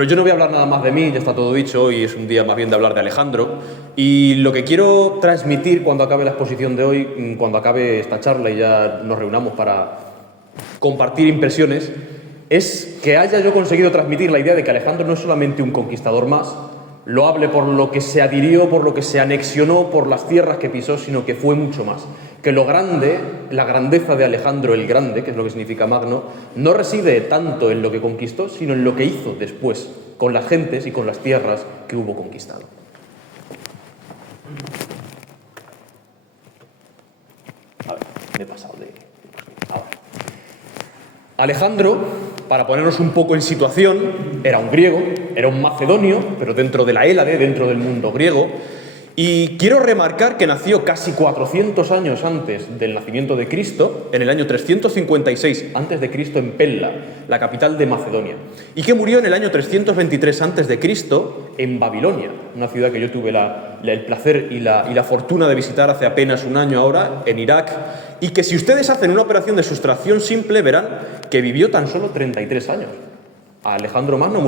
Pero yo no voy a hablar nada más de mí, ya está todo dicho, hoy es un día más bien de hablar de Alejandro. Y lo que quiero transmitir cuando acabe la exposición de hoy, cuando acabe esta charla y ya nos reunamos para compartir impresiones, es que haya yo conseguido transmitir la idea de que Alejandro no es solamente un conquistador más, loable por lo que se adhirió, por lo que se anexionó, por las tierras que pisó, sino que fue mucho más. Que lo grande, la grandeza de Alejandro el Grande, que es lo que significa magno, no reside tanto en lo que conquistó, sino en lo que hizo después, con las gentes y con las tierras que hubo conquistado. A ver, me he pasado de... Ahora. Alejandro, para ponernos un poco en situación, era un griego, era un macedonio, pero dentro de la Hélade, dentro del mundo griego. Y quiero remarcar que nació casi 400 años antes del nacimiento de Cristo, en el año 356 antes de Cristo en Pella, la capital de Macedonia, y que murió en el año 323 antes de Cristo en Babilonia, una ciudad que yo tuve el placer y la fortuna de visitar hace apenas un año ahora, en Irak, y que si ustedes hacen una operación de sustracción simple verán que vivió tan solo 33 años. Alejandro Magno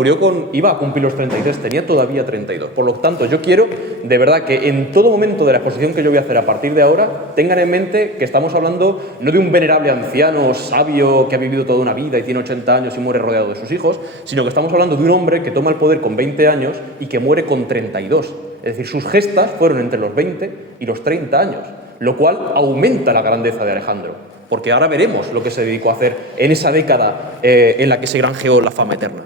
iba a cumplir los 33, tenía todavía 32. Por lo tanto, yo quiero, de verdad, que en todo momento de la exposición que yo voy a hacer a partir de ahora, tengan en mente que estamos hablando no de un venerable anciano, sabio, que ha vivido toda una vida y tiene 80 años y muere rodeado de sus hijos, sino que estamos hablando de un hombre que toma el poder con 20 años y que muere con 32. Es decir, sus gestas fueron entre los 20 y los 30 años, lo cual aumenta la grandeza de Alejandro. Porque ahora veremos lo que se dedicó a hacer en esa década en la que se granjeó la fama eterna.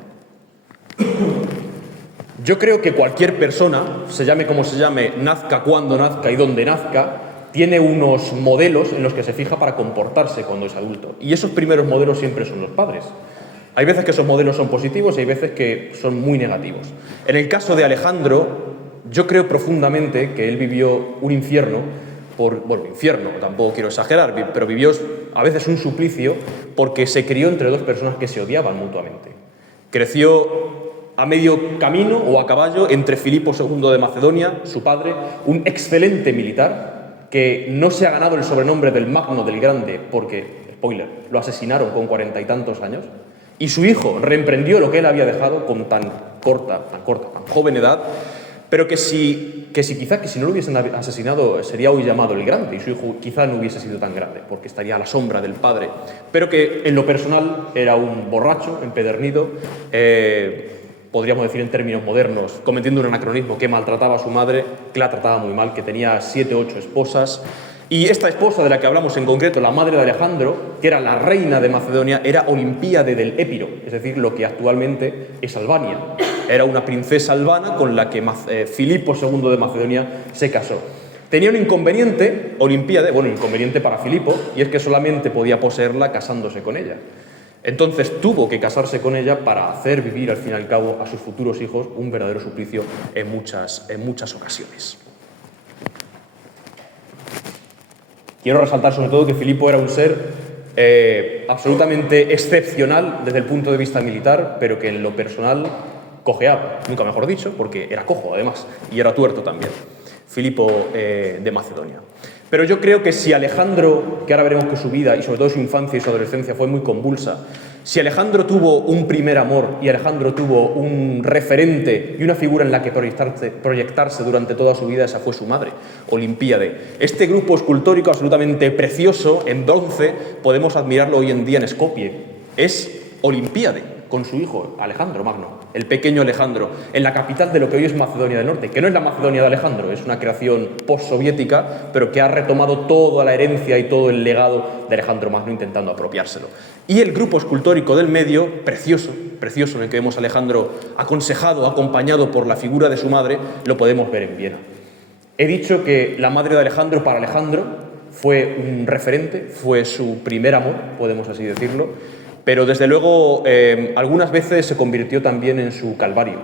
Yo creo que cualquier persona, se llame como se llame, nazca cuando nazca y donde nazca, tiene unos modelos en los que se fija para comportarse cuando es adulto. Y esos primeros modelos siempre son los padres. Hay veces que esos modelos son positivos y hay veces que son muy negativos. En el caso de Alejandro, yo creo profundamente que él vivió un infierno, infierno, tampoco quiero exagerar, pero vivió a veces un suplicio porque se crió entre dos personas que se odiaban mutuamente. Creció a medio camino o a caballo entre Filipo II de Macedonia, su padre, un excelente militar que no se ha ganado el sobrenombre del Magno, del Grande, porque, spoiler, lo asesinaron con 40 y tantos años, y su hijo reemprendió lo que él había dejado con tan joven edad, pero que si no lo hubiesen asesinado sería hoy llamado el Grande y su hijo quizá no hubiese sido tan grande porque estaría a la sombra del padre, pero que en lo personal era un borracho, empedernido, podríamos decir en términos modernos, cometiendo un anacronismo, que maltrataba a su madre, que la trataba muy mal, que tenía 7 o 8 esposas. Y esta esposa de la que hablamos en concreto, la madre de Alejandro, que era la reina de Macedonia, era Olimpíade del Épiro, es decir, lo que actualmente es Albania. Era una princesa albana con la que Filipo II de Macedonia se casó. Tenía un inconveniente, Olimpíade, inconveniente para Filipo, y es que solamente podía poseerla casándose con ella. Entonces tuvo que casarse con ella para hacer vivir, al fin y al cabo, a sus futuros hijos un verdadero suplicio en muchas ocasiones. Quiero resaltar sobre todo que Filipo era un ser absolutamente excepcional desde el punto de vista militar, pero que en lo personal cojeaba, nunca mejor dicho, porque era cojo además, y era tuerto también, Filipo de Macedonia. Pero yo creo que si Alejandro, que ahora veremos que su vida y sobre todo su infancia y su adolescencia fue muy convulsa, si Alejandro tuvo un primer amor y Alejandro tuvo un referente y una figura en la que proyectarse durante toda su vida, esa fue su madre, Olimpíade. Este grupo escultórico absolutamente precioso, en bronce, podemos admirarlo hoy en día en Skopje. Es Olimpíade, con su hijo, Alejandro Magno, el pequeño Alejandro, en la capital de lo que hoy es Macedonia del Norte, que no es la Macedonia de Alejandro, es una creación postsoviética, pero que ha retomado toda la herencia y todo el legado de Alejandro Magno intentando apropiárselo. Y el grupo escultórico del medio, precioso, en el que vemos a Alejandro aconsejado, acompañado por la figura de su madre, lo podemos ver en Viena. He dicho que la madre de Alejandro, para Alejandro, fue un referente, fue su primer amor, podemos así decirlo, pero desde luego algunas veces se convirtió también en su calvario,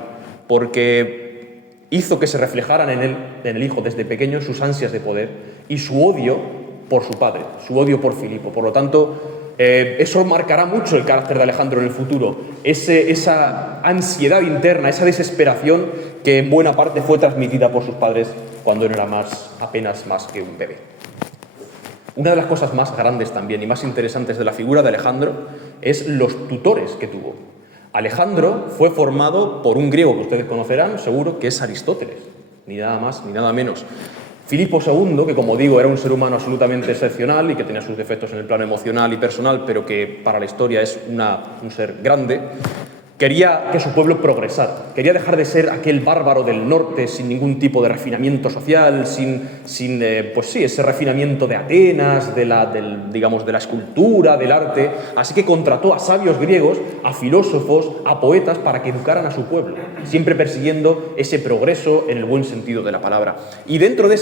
porque hizo que se reflejaran en el hijo desde pequeño sus ansias de poder y su odio por su padre, su odio por Filipo. Por lo tanto, eso marcará mucho el carácter de Alejandro en el futuro, esa ansiedad interna, esa desesperación que en buena parte fue transmitida por sus padres cuando él era apenas más que un bebé. Una de las cosas más grandes también y más interesantes de la figura de Alejandro es los tutores que tuvo. Alejandro fue formado por un griego que ustedes conocerán, seguro, que es Aristóteles, ni nada más ni nada menos. Filipo II, que como digo era un ser humano absolutamente excepcional y que tenía sus defectos en el plano emocional y personal, pero que para la historia es un ser grande, quería que su pueblo progresara, quería dejar de ser aquel bárbaro del norte sin ningún tipo de refinamiento social, pues sí, ese refinamiento de Atenas, de la escultura, del arte. Así que contrató a sabios griegos, a filósofos, a poetas para que educaran a su pueblo, siempre persiguiendo ese progreso en el buen sentido de la palabra. Y dentro de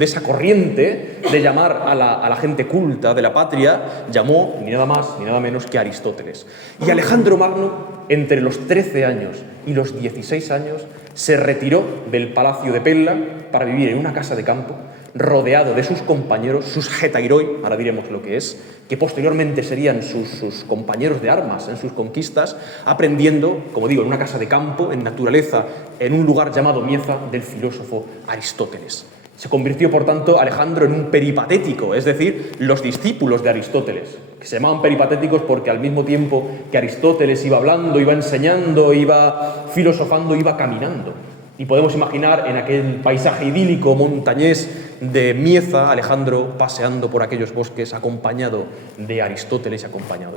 esa corriente de llamar a la gente culta de la patria, llamó ni nada más ni nada menos que a Aristóteles. Y Alejandro Magno, entre los 13 años y los 16 años, se retiró del palacio de Pella para vivir en una casa de campo, rodeado de sus compañeros, sus getairoi, ahora diremos lo que es, que posteriormente serían sus compañeros de armas en sus conquistas, aprendiendo, como digo, en una casa de campo, en naturaleza, en un lugar llamado Mieza, del filósofo Aristóteles. Se convirtió, por tanto, Alejandro en un peripatético, es decir, los discípulos de Aristóteles, que se llamaban peripatéticos porque al mismo tiempo que Aristóteles iba hablando, iba enseñando, iba filosofando, iba caminando. Y podemos imaginar en aquel paisaje idílico montañés de Mieza, Alejandro paseando por aquellos bosques acompañado de Aristóteles y acompañado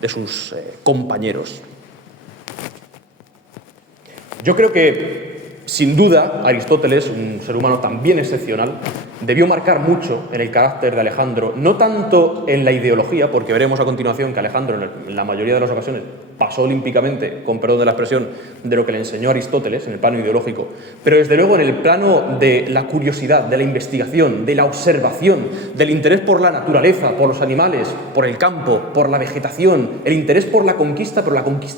de sus compañeros. Yo creo que, sin duda, Aristóteles, un ser humano también excepcional, debió marcar mucho en el carácter de Alejandro, no tanto en la ideología, porque veremos a continuación que Alejandro, en la mayoría de las ocasiones, pasó olímpicamente, con perdón de la expresión, de lo que le enseñó Aristóteles en el plano ideológico, pero desde luego en el plano de la curiosidad, de la investigación, de la observación, del interés por la naturaleza, por los animales, por el campo, por la vegetación, el interés por la conquista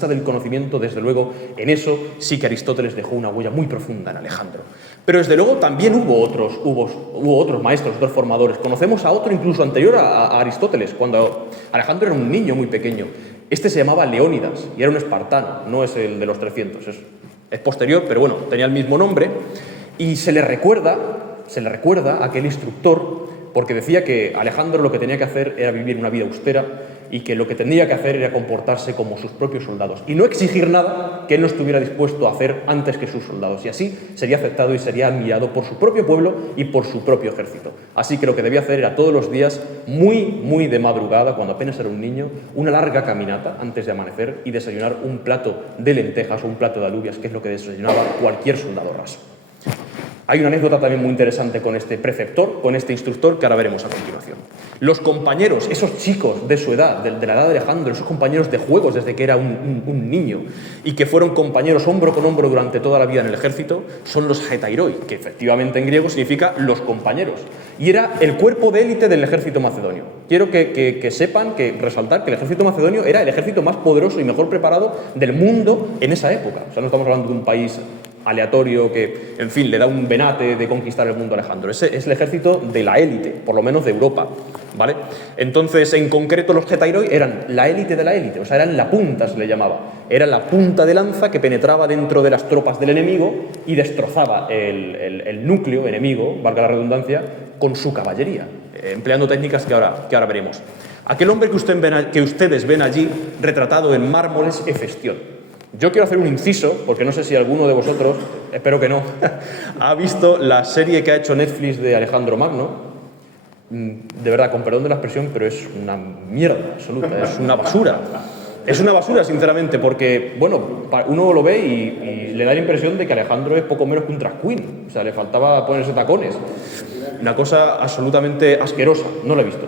del conocimiento, desde luego, en eso sí que Aristóteles dejó una huella muy profunda en Alejandro. Pero desde luego también hubo otros maestros, otros formadores. Conocemos a otro incluso anterior a Aristóteles, cuando Alejandro era un niño muy pequeño. Este se llamaba Leónidas y era un espartano, no es el de los 300, es posterior, pero bueno, tenía el mismo nombre. Y se le recuerda a aquel instructor, porque decía que Alejandro lo que tenía que hacer era vivir una vida austera y que lo que tendría que hacer era comportarse como sus propios soldados y no exigir nada que él no estuviera dispuesto a hacer antes que sus soldados. Y así sería aceptado y sería admirado por su propio pueblo y por su propio ejército. Así que lo que debía hacer era todos los días, muy de madrugada, cuando apenas era un niño, una larga caminata antes de amanecer y desayunar un plato de lentejas o un plato de alubias, que es lo que desayunaba cualquier soldado raso. Hay una anécdota también muy interesante con este preceptor, con este instructor, que ahora veremos a continuación. Los compañeros, esos chicos de su edad, de la edad de Alejandro, esos compañeros de juegos desde que era un niño y que fueron compañeros hombro con hombro durante toda la vida en el ejército, son los getairoi, que efectivamente en griego significa los compañeros. Y era el cuerpo de élite del ejército macedonio. Quiero que sepan, resaltar que el ejército macedonio era el ejército más poderoso y mejor preparado del mundo en esa época. O sea, no estamos hablando de un país aleatorio que, en fin, le da un venate de conquistar el mundo a Alejandro. Ese es el ejército de la élite, por lo menos de Europa, ¿vale? Entonces, en concreto, los getairoi eran la élite de la élite, o sea, eran la punta, se le llamaba. Era la punta de lanza que penetraba dentro de las tropas del enemigo y destrozaba el núcleo enemigo, valga la redundancia, con su caballería, empleando técnicas que ahora veremos. Aquel hombre que ustedes ven allí, retratado en mármol, es Hefestión. Yo quiero hacer un inciso, porque no sé si alguno de vosotros, espero que no, ha visto la serie que ha hecho Netflix de Alejandro Magno. De verdad, con perdón de la expresión, pero es una mierda absoluta, es una basura. Es una basura, sinceramente, porque, bueno, uno lo ve y le da la impresión de que Alejandro es poco menos que un drag queen. O sea, le faltaba ponerse tacones. Una cosa absolutamente asquerosa. No la he visto,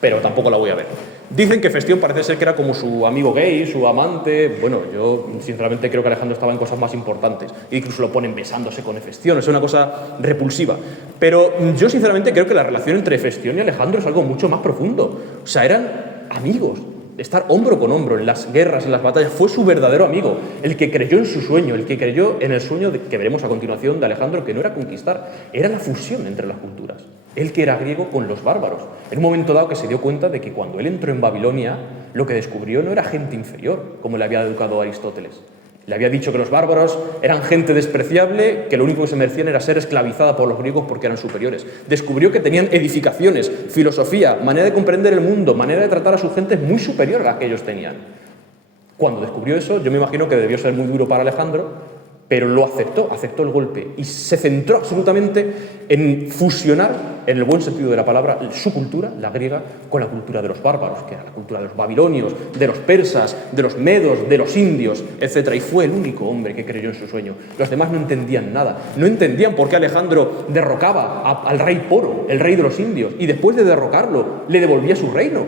pero tampoco la voy a ver. Dicen que Hefestión parece ser que era como su amigo gay, su amante. Bueno, yo sinceramente creo que Alejandro estaba en cosas más importantes. E incluso lo ponen besándose con Hefestión. Es una cosa repulsiva. Pero yo sinceramente creo que la relación entre Hefestión y Alejandro es algo mucho más profundo. O sea, eran amigos. Estar hombro con hombro en las guerras, en las batallas. Fue su verdadero amigo, el que creyó en su sueño, el que creyó en el sueño que veremos a continuación de Alejandro, que no era conquistar, era la fusión entre las culturas. Él que era griego con los bárbaros. En un momento dado que se dio cuenta de que cuando él entró en Babilonia, lo que descubrió no era gente inferior, como le había educado Aristóteles. Le había dicho que los bárbaros eran gente despreciable, que lo único que se merecían era ser esclavizada por los griegos porque eran superiores. Descubrió que tenían edificaciones, filosofía, manera de comprender el mundo, manera de tratar a su gente muy superior a la que ellos tenían. Cuando descubrió eso, yo me imagino que debió ser muy duro para Alejandro, pero lo aceptó el golpe y se centró absolutamente en fusionar, en el buen sentido de la palabra, su cultura, la griega, con la cultura de los bárbaros, que era la cultura de los babilonios, de los persas, de los medos, de los indios, etc. Y fue el único hombre que creyó en su sueño. Los demás no entendían nada. No entendían por qué Alejandro derrocaba al rey Poro, el rey de los indios, y después de derrocarlo le devolvía su reino.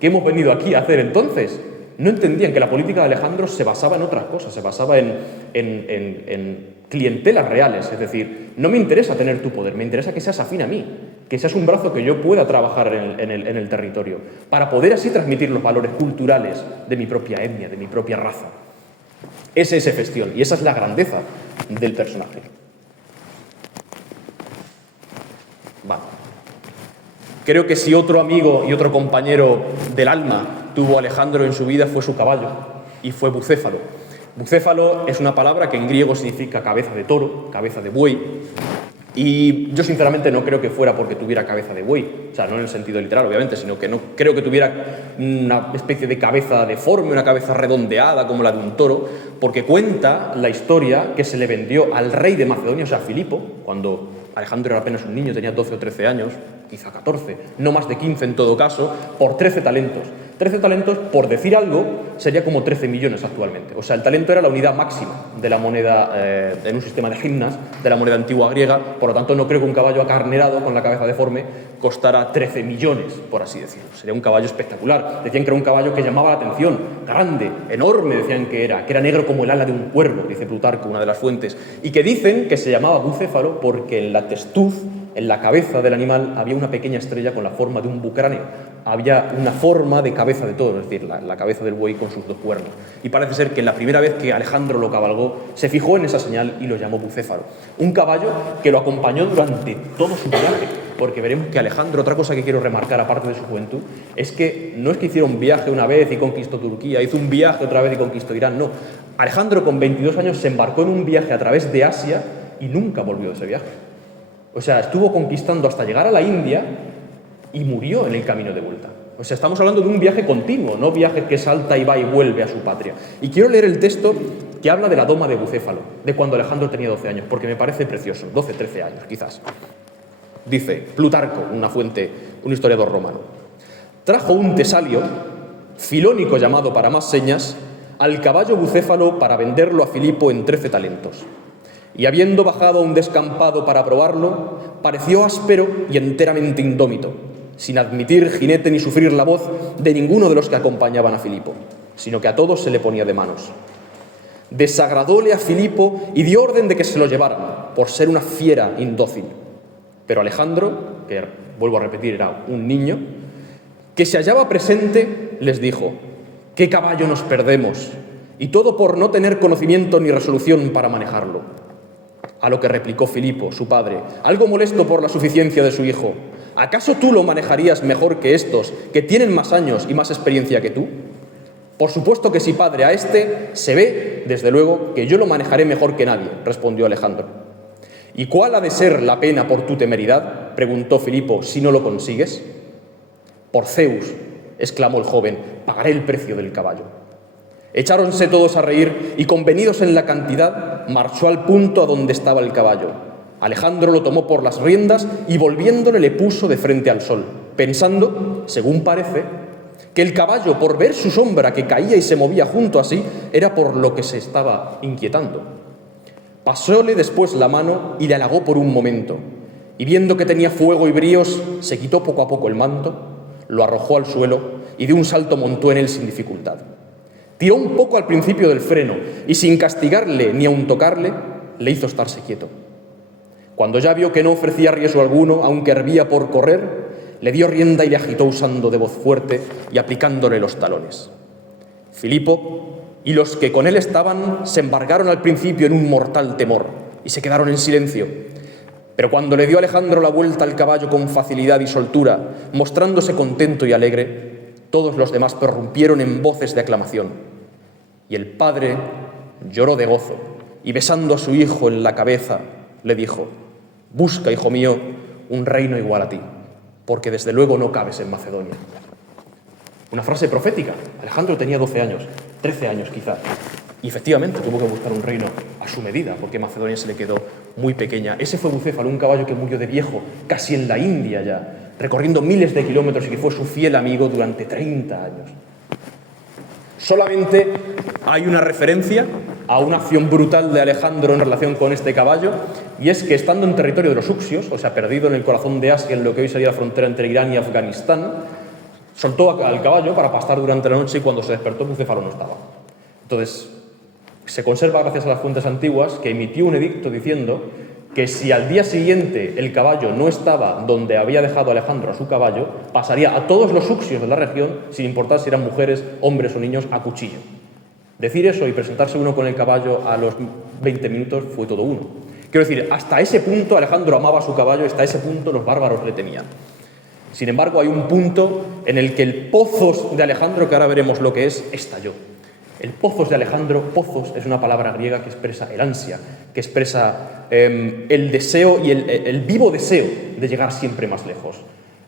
¿Qué hemos venido aquí a hacer entonces? No entendían que la política de Alejandro se basaba en otras cosas, se basaba en clientelas reales. Es decir, no me interesa tener tu poder, me interesa que seas afín a mí, que seas un brazo que yo pueda trabajar en el territorio, para poder así transmitir los valores culturales de mi propia etnia, de mi propia raza. Ese es Hefestión, y esa es la grandeza del personaje. Vale. Creo que si otro amigo y otro compañero del alma tuvo Alejandro en su vida fue su caballo, y fue Bucéfalo. Bucéfalo es una palabra que en griego significa cabeza de toro, cabeza de buey, y yo sinceramente no creo que fuera porque tuviera cabeza de buey, o sea, no en el sentido literal, obviamente, sino que no creo que tuviera una especie de cabeza deforme, una cabeza redondeada como la de un toro, porque cuenta la historia que se le vendió al rey de Macedonia, o sea, a Filipo, cuando Alejandro era apenas un niño, tenía 12 o 13 años, quizá 14, no más de 15 en todo caso, por 13 talentos. 13 talentos, por decir algo, sería como 13 millones actualmente. O sea, el talento era la unidad máxima de la moneda, en un sistema de gimnas, de la moneda antigua griega. Por lo tanto, no creo que un caballo acarnerado con la cabeza deforme costara 13 millones, por así decirlo. Sería un caballo espectacular. Decían que era un caballo que llamaba la atención, grande, enorme, decían que era negro como el ala de un cuervo, dice Plutarco, una de las fuentes. Y que dicen que se llamaba bucéfalo porque en la testuz, en la cabeza del animal, había una pequeña estrella con la forma de un bucráneo. Había una forma de cabeza de toro, es decir, la cabeza del buey con sus dos cuernos. Y parece ser que la primera vez que Alejandro lo cabalgó, se fijó en esa señal y lo llamó bucéfalo. Un caballo que lo acompañó durante todo su viaje, porque veremos que Alejandro, otra cosa que quiero remarcar aparte de su juventud, es que no es que hiciera un viaje una vez y conquistó Turquía, hizo un viaje otra vez y conquistó Irán, no. Alejandro con 22 años se embarcó en un viaje a través de Asia y nunca volvió de ese viaje. O sea, estuvo conquistando hasta llegar a la India y murió en el camino de vuelta. O sea, estamos hablando de un viaje continuo, no viaje que salta y va y vuelve a su patria. Y quiero leer el texto que habla de la doma de Bucéfalo, de cuando Alejandro tenía 12 años, porque me parece precioso, 12, 13 años quizás. Dice Plutarco, una fuente, un historiador romano. Trajo un tesalio, Filónico llamado para más señas, al caballo Bucéfalo para venderlo a Filipo en 13 talentos. Y habiendo bajado a un descampado para probarlo, pareció áspero y enteramente indómito, sin admitir jinete ni sufrir la voz de ninguno de los que acompañaban a Filipo, sino que a todos se le ponía de manos. Desagradóle a Filipo y dio orden de que se lo llevaran, por ser una fiera indócil. Pero Alejandro, que vuelvo a repetir era un niño, que se hallaba presente, les dijo: ¿qué caballo nos perdemos? Y todo por no tener conocimiento ni resolución para manejarlo. A lo que replicó Filipo, su padre, algo molesto por la suficiencia de su hijo: ¿acaso tú lo manejarías mejor que estos, que tienen más años y más experiencia que tú? Por supuesto que sí, padre, a este se ve, desde luego, que yo lo manejaré mejor que nadie, respondió Alejandro. ¿Y cuál ha de ser la pena por tu temeridad?, preguntó Filipo, si no lo consigues. Por Zeus, exclamó el joven, pagaré el precio del caballo. Echáronse todos a reír y, convenidos en la cantidad, marchó al punto a donde estaba el caballo. Alejandro lo tomó por las riendas y, volviéndole, le puso de frente al sol, pensando, según parece, que el caballo, por ver su sombra que caía y se movía junto a sí, era por lo que se estaba inquietando. Pasóle después la mano y le halagó por un momento, y viendo que tenía fuego y bríos, se quitó poco a poco el manto, lo arrojó al suelo y de un salto montó en él sin dificultad. Tiró un poco al principio del freno y, sin castigarle ni aun tocarle, le hizo estarse quieto. Cuando ya vio que no ofrecía riesgo alguno, aunque hervía por correr, le dio rienda y le agitó usando de voz fuerte y aplicándole los talones. Filipo y los que con él estaban se embargaron al principio en un mortal temor y se quedaron en silencio. Pero cuando le dio Alejandro la vuelta al caballo con facilidad y soltura, mostrándose contento y alegre, todos los demás prorrumpieron en voces de aclamación. Y el padre lloró de gozo y, besando a su hijo en la cabeza, le dijo: busca, hijo mío, un reino igual a ti, porque desde luego no cabes en Macedonia. Una frase profética. Alejandro tenía 12 años. 13 años quizás. Y efectivamente tuvo que buscar un reino a su medida, porque Macedonia se le quedó muy pequeña. Ese fue Bucéfalo, un caballo que murió de viejo, casi en la India ya, recorriendo miles de kilómetros y que fue su fiel amigo durante 30 años. Solamente hay una referencia a una acción brutal de Alejandro en relación con este caballo, y es que estando en territorio de los Uxios, o sea, perdido en el corazón de Asia, en lo que hoy sería la frontera entre Irán y Afganistán, soltó al caballo para pastar durante la noche y cuando se despertó Bucéfalo no estaba. Entonces, se conserva gracias a las fuentes antiguas que emitió un edicto diciendo que si al día siguiente el caballo no estaba donde había dejado Alejandro a su caballo, pasaría a todos los uxios de la región, sin importar si eran mujeres, hombres o niños, a cuchillo. Decir eso y presentarse uno con el caballo a los 20 minutos fue todo uno. Quiero decir, hasta ese punto Alejandro amaba a su caballo, hasta ese punto los bárbaros le temían. Sin embargo, hay un punto en el que el pozos de Alejandro, que ahora veremos lo que es, estalló. El pozos de Alejandro, pozos es una palabra griega que expresa el ansia, que expresa el deseo y el vivo deseo de llegar siempre más lejos.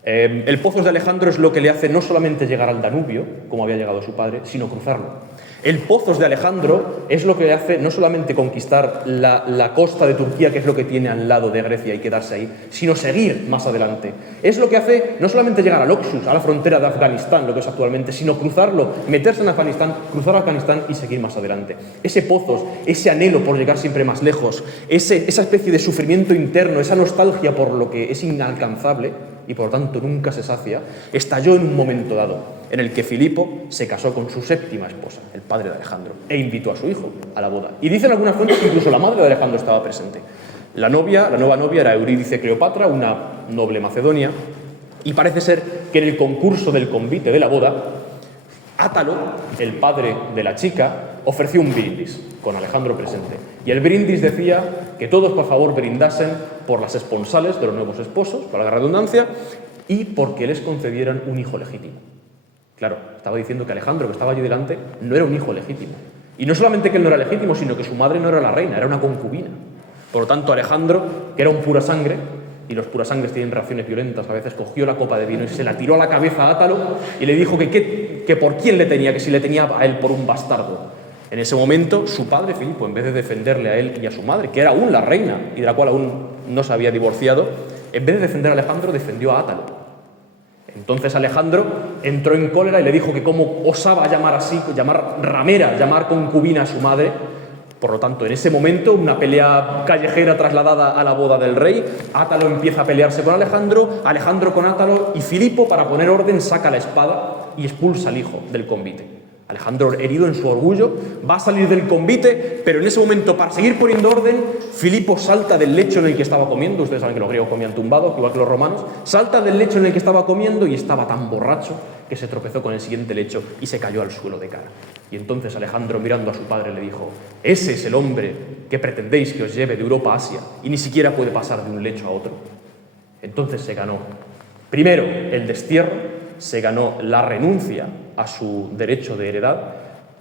El pozos de Alejandro es lo que le hace no solamente llegar al Danubio, como había llegado su padre, sino cruzarlo. El pozos de Alejandro es lo que le hace no solamente conquistar la costa de Turquía, que es lo que tiene al lado de Grecia y quedarse ahí, sino seguir más adelante. Es lo que hace no solamente llegar al Oxus, a la frontera de Afganistán, lo que es actualmente, sino cruzarlo, meterse en Afganistán, cruzar Afganistán y seguir más adelante. Ese pozos, ese anhelo por llegar siempre más lejos, esa especie de sufrimiento interno, esa nostalgia por lo que es inalcanzable y por lo tanto nunca se sacia, estalló en un momento dado, en el que Filipo se casó con su séptima esposa, el padre de Alejandro, e invitó a su hijo a la boda. Y dicen algunas fuentes que incluso la madre de Alejandro estaba presente. La nueva novia era Eurídice Cleopatra, una noble macedonia, y parece ser que en el concurso del convite de la boda, Átalo, el padre de la chica, ofreció un brindis con Alejandro presente. Y el brindis decía que todos por favor brindasen por las esponsales de los nuevos esposos, para la redundancia, y porque les concedieran un hijo legítimo. Claro, estaba diciendo que Alejandro, que estaba allí delante, no era un hijo legítimo. Y no solamente que él no era legítimo, sino que su madre no era la reina, era una concubina. Por lo tanto, Alejandro, que era un pura sangre, y los purasangres tienen reacciones violentas, a veces cogió la copa de vino y se la tiró a la cabeza a Átalo y le dijo que por quién le tenía, que si le tenía a él por un bastardo. En ese momento, su padre, Filipo, en vez de defenderle a él y a su madre, que era aún la reina y de la cual aún no se había divorciado, en vez de defender a Alejandro, defendió a Átalo. Entonces Alejandro entró en cólera y le dijo que cómo osaba llamar así, llamar ramera, llamar concubina a su madre. Por lo tanto, en ese momento, una pelea callejera trasladada a la boda del rey, Átalo empieza a pelearse con Alejandro, Alejandro con Átalo, y Filipo, para poner orden, saca la espada y expulsa al hijo del convite. Alejandro, herido en su orgullo, va a salir del convite, pero en ese momento, para seguir poniendo orden, Filipo salta del lecho en el que estaba comiendo. Ustedes saben que los griegos comían tumbados, igual que los romanos. Salta del lecho en el que estaba comiendo y estaba tan borracho que se tropezó con el siguiente lecho y se cayó al suelo de cara. Y entonces Alejandro, mirando a su padre, le dijo: «Ese es el hombre que pretendéis que os lleve de Europa a Asia y ni siquiera puede pasar de un lecho a otro». Entonces se ganó, primero, el destierro, se ganó la renuncia a su derecho de heredad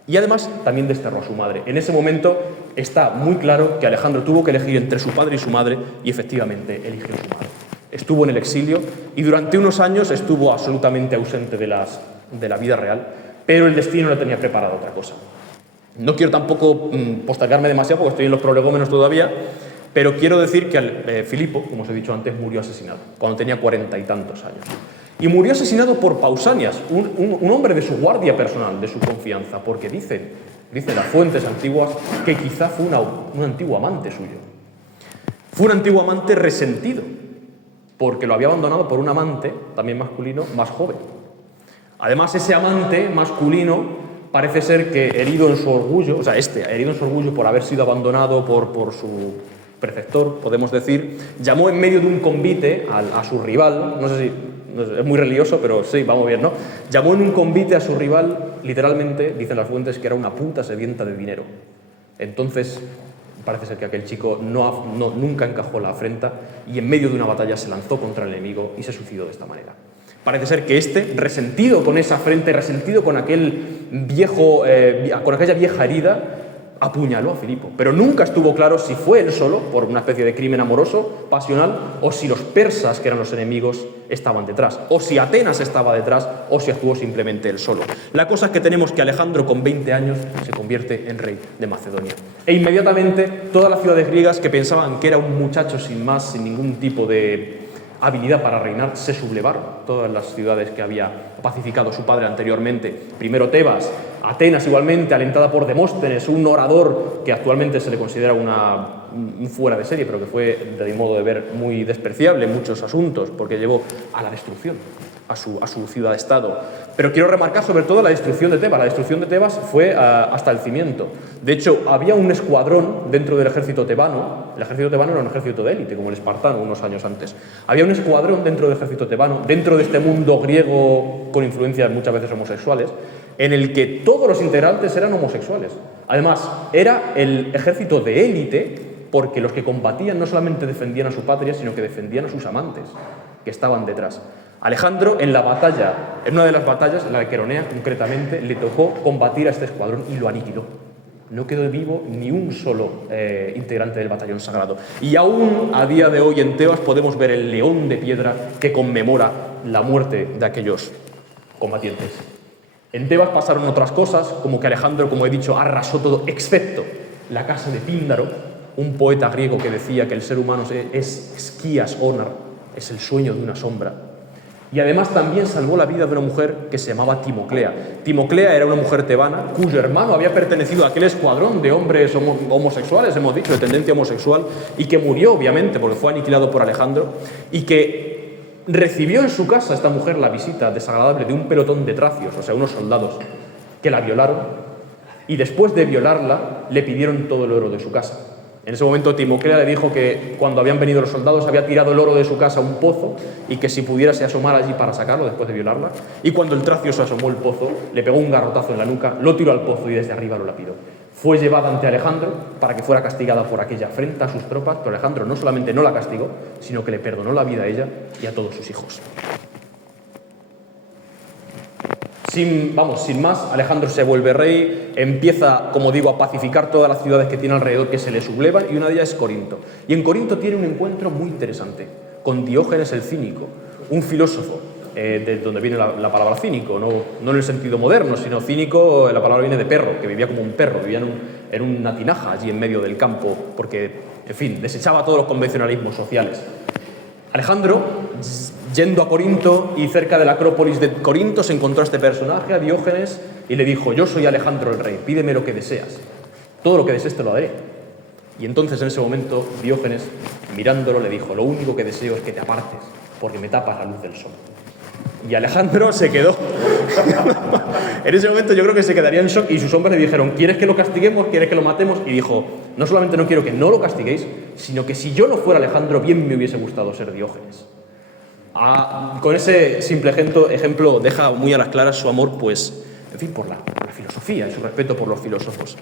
y además también desterró a su madre. En ese momento está muy claro que Alejandro tuvo que elegir entre su padre y su madre y efectivamente eligió a su madre. Estuvo en el exilio y durante unos años estuvo absolutamente ausente de la vida real, pero el destino le tenía preparado otra cosa. No quiero tampoco postergarme demasiado porque estoy en los prolegómenos todavía, pero quiero decir que Filipo, como os he dicho antes, murió asesinado cuando tenía 40 y tantos años. Y murió asesinado por Pausanias, un hombre de su guardia personal, de su confianza, porque dicen las fuentes antiguas que quizá fue un antiguo amante suyo. Fue un antiguo amante resentido, porque lo había abandonado por un amante, también masculino, más joven. Además, ese amante masculino parece ser que, herido en su orgullo, herido en su orgullo por haber sido abandonado por su preceptor, podemos decir, llamó en medio de un convite a su rival, no sé si es muy religioso, pero sí, vamos bien, ¿no? Llamó en un convite a su rival, literalmente, dicen las fuentes, que era una puta sedienta de dinero. Entonces, parece ser que aquel chico nunca encajó la afrenta y en medio de una batalla se lanzó contra el enemigo y se suicidó de esta manera. Parece ser que resentido con esa afrenta, resentido con aquella vieja herida, apuñaló a Filipo, pero nunca estuvo claro si fue él solo, por una especie de crimen amoroso, pasional, o si los persas, que eran los enemigos, estaban detrás, o si Atenas estaba detrás, o si actuó simplemente él solo. La cosa es que tenemos que Alejandro, con 20 años, se convierte en rey de Macedonia. E inmediatamente todas las ciudades griegas que pensaban que era un muchacho sin más, sin ningún tipo de habilidad para reinar, se sublevaron. Todas las ciudades que había pacificado su padre anteriormente. Primero Tebas, Atenas igualmente, alentada por Demóstenes, un orador que actualmente se le considera un fuera de serie, pero que fue, de mi modo de ver, muy despreciable en muchos asuntos, porque llevó a la destrucción a su ciudad-estado. Pero quiero remarcar sobre todo la destrucción de Tebas. La destrucción de Tebas fue hasta el cimiento. De hecho, había un escuadrón dentro del ejército tebano. El ejército tebano era un ejército de élite, como el espartano unos años antes. Había un escuadrón dentro del ejército tebano, dentro de este mundo griego con influencias muchas veces homosexuales, en el que todos los integrantes eran homosexuales. Además, era el ejército de élite porque los que combatían no solamente defendían a su patria, sino que defendían a sus amantes, que estaban detrás. Alejandro, en una de las batallas, la de Queronea concretamente, le tocó combatir a este escuadrón y lo aniquiló. No quedó vivo ni un solo integrante del batallón sagrado. Y aún a día de hoy en Tebas podemos ver el león de piedra que conmemora la muerte de aquellos combatientes. En Tebas pasaron otras cosas, como que Alejandro, como he dicho, arrasó todo, excepto la casa de Píndaro, un poeta griego que decía que el ser humano es esquías onar, es el sueño de una sombra. Y además también salvó la vida de una mujer que se llamaba Timoclea. Timoclea era una mujer tebana cuyo hermano había pertenecido a aquel escuadrón de hombres homosexuales, hemos dicho, de tendencia homosexual, y que murió, obviamente, porque fue aniquilado por Alejandro, y que recibió en su casa esta mujer la visita desagradable de un pelotón de tracios, o sea, unos soldados que la violaron, y después de violarla le pidieron todo el oro de su casa. En ese momento Timoclea le dijo que cuando habían venido los soldados había tirado el oro de su casa a un pozo y que si pudiera se asomara allí para sacarlo después de violarla. Y cuando el tracio se asomó al pozo, le pegó un garrotazo en la nuca, lo tiró al pozo y desde arriba lo lapidó. Fue llevada ante Alejandro para que fuera castigada por aquella afrenta a sus tropas, pero Alejandro no solamente no la castigó, sino que le perdonó la vida a ella y a todos sus hijos. Sin más, Alejandro se vuelve rey, empieza, como digo, a pacificar todas las ciudades que tiene alrededor que se le sublevan, y una de ellas es Corinto. Y en Corinto tiene un encuentro muy interesante con Diógenes el Cínico, un filósofo, de donde viene la palabra cínico, no en el sentido moderno, sino cínico, la palabra viene de perro, que vivía como un perro, vivía en una tinaja allí en medio del campo, porque, en fin, desechaba todos los convencionalismos sociales. Alejandro, yendo a Corinto y cerca de la Acrópolis de Corinto, se encontró a este personaje, a Diógenes, y le dijo: yo soy Alejandro el rey, pídeme lo que deseas, todo lo que desees te lo daré. Y entonces en ese momento Diógenes, mirándolo, le dijo: lo único que deseo es que te apartes, porque me tapas la luz del sol. Y Alejandro se quedó. En ese momento yo creo que se quedaría en shock, y sus hombres le dijeron: ¿quieres que lo castiguemos? ¿Quieres que lo matemos? Y dijo: no solamente no quiero que no lo castiguéis, sino que si yo no fuera Alejandro, bien me hubiese gustado ser Diógenes. Con ese simple ejemplo deja muy a las claras su amor, pues, en fin, por la filosofía y su respeto por los filósofos.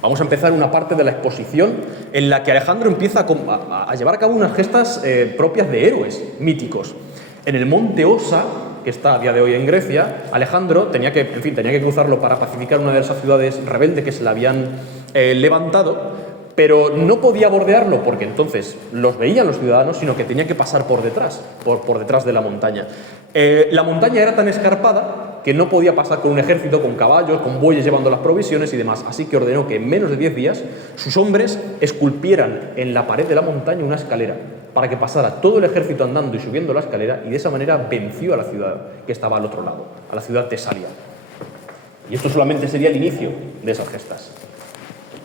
Vamos a empezar una parte de la exposición en la que Alejandro empieza a llevar a cabo unas gestas propias de héroes míticos. En el monte Osa, que está a día de hoy en Grecia, Alejandro tenía que cruzarlo para pacificar una de esas ciudades rebeldes que se le habían levantado, pero no podía bordearlo porque entonces los veían los ciudadanos, sino que tenía que pasar por detrás de la montaña. La montaña era tan escarpada que no podía pasar con un ejército, con caballos, con bueyes llevando las provisiones y demás, así que ordenó que en menos de 10 días sus hombres esculpieran en la pared de la montaña una escalera para que pasara todo el ejército andando y subiendo la escalera, y de esa manera venció a la ciudad que estaba al otro lado, a la ciudad de Tesalia. Y esto solamente sería el inicio de esas gestas.